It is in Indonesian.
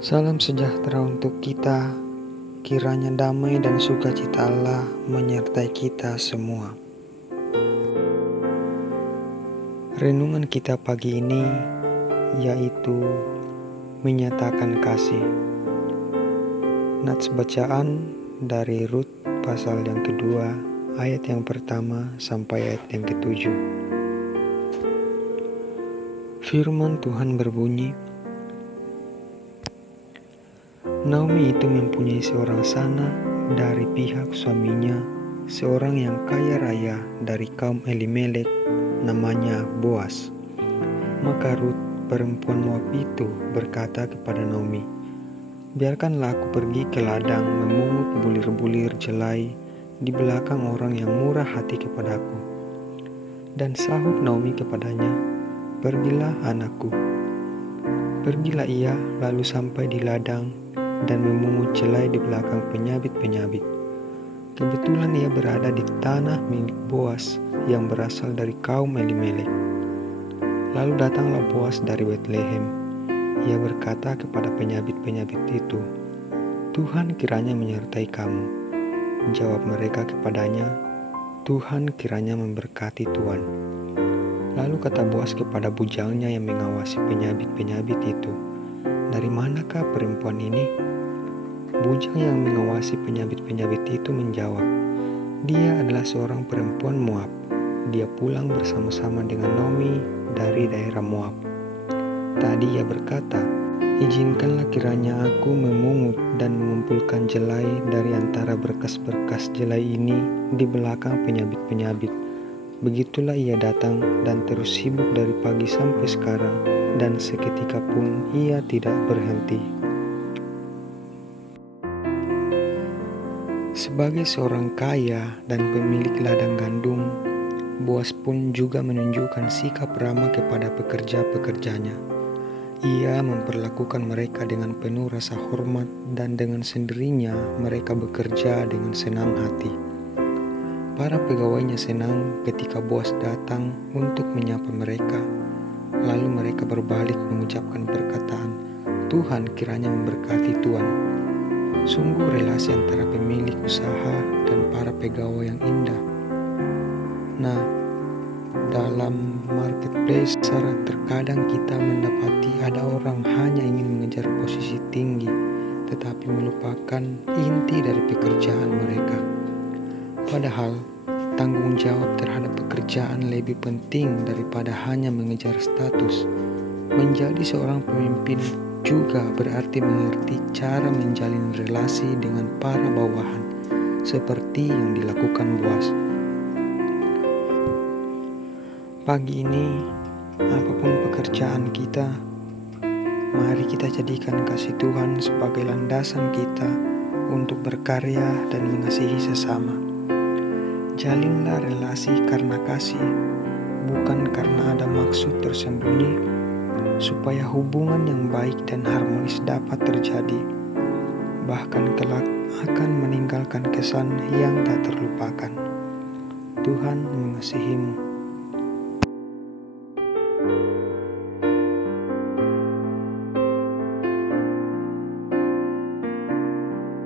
Salam sejahtera untuk kita, kiranya damai dan sukacita Allah menyertai kita semua. Renungan kita pagi ini yaitu menyatakan kasih. Nats bacaan dari Rut pasal yang kedua, ayat yang pertama sampai ayat yang ketujuh. Firman Tuhan berbunyi, Naomi itu mempunyai seorang sanak dari pihak suaminya, seorang yang kaya raya dari kaum Elimelek, namanya Boas. Maka Rut, perempuan Moab itu, berkata kepada Naomi, biarkanlah aku pergi ke ladang memungut bulir-bulir jelai di belakang orang yang murah hati kepadaku. Dan sahut Naomi kepadanya, pergilah anakku. Pergilah ia lalu sampai di ladang dan memungut jelai di belakang penyabit-penyabit. Kebetulan ia berada di tanah milik Boas yang berasal dari kaum Elimelek. Lalu datanglah Boas dari Betlehem. Ia berkata kepada penyabit-penyabit itu, Tuhan kiranya menyertai kamu. Jawab mereka kepadanya, Tuhan kiranya memberkati tuan. Lalu kata Boas kepada bujangnya yang mengawasi penyabit-penyabit itu, dari manakah perempuan ini? Bujang yang mengawasi penyabit-penyabit itu menjawab, dia adalah seorang perempuan Moab. Dia pulang bersama-sama dengan Naomi dari daerah Moab. Tadi ia berkata, izinkanlah kiranya aku memungut dan mengumpulkan jelai dari antara berkas-berkas jelai ini di belakang penyabit-penyabit. Begitulah ia datang dan terus sibuk dari pagi sampai sekarang, dan seketika pun ia tidak berhenti. Sebagai seorang kaya dan pemilik ladang gandum, Boas pun juga menunjukkan sikap ramah kepada pekerja-pekerjanya. Ia memperlakukan mereka dengan penuh rasa hormat dan dengan sendirinya mereka bekerja dengan senang hati. Para pegawainya senang ketika Boas datang untuk menyapa mereka. Lalu mereka berbalik mengucapkan perkataan, Tuhan kiranya memberkati tuan. Sungguh relasi antara pemilik usaha dan para pegawai yang indah. Nah, dalam marketplace terkadang kita mendapati ada orang hanya ingin mengejar posisi tinggi, tetapi melupakan inti dari pekerjaan mereka. Padahal, tanggung jawab terhadap pekerjaan lebih penting daripada hanya mengejar status. Menjadi seorang pemimpin juga berarti mengerti cara menjalin relasi dengan para bawahan, seperti yang dilakukan Boas. Pagi ini, apapun pekerjaan kita, mari kita jadikan kasih Tuhan sebagai landasan kita untuk berkarya dan mengasihi sesama. Jalinlah relasi karena kasih, bukan karena ada maksud tersembunyi, supaya hubungan yang baik dan harmonis dapat terjadi, bahkan kelak akan meninggalkan kesan yang tak terlupakan. Tuhan mengasihimu.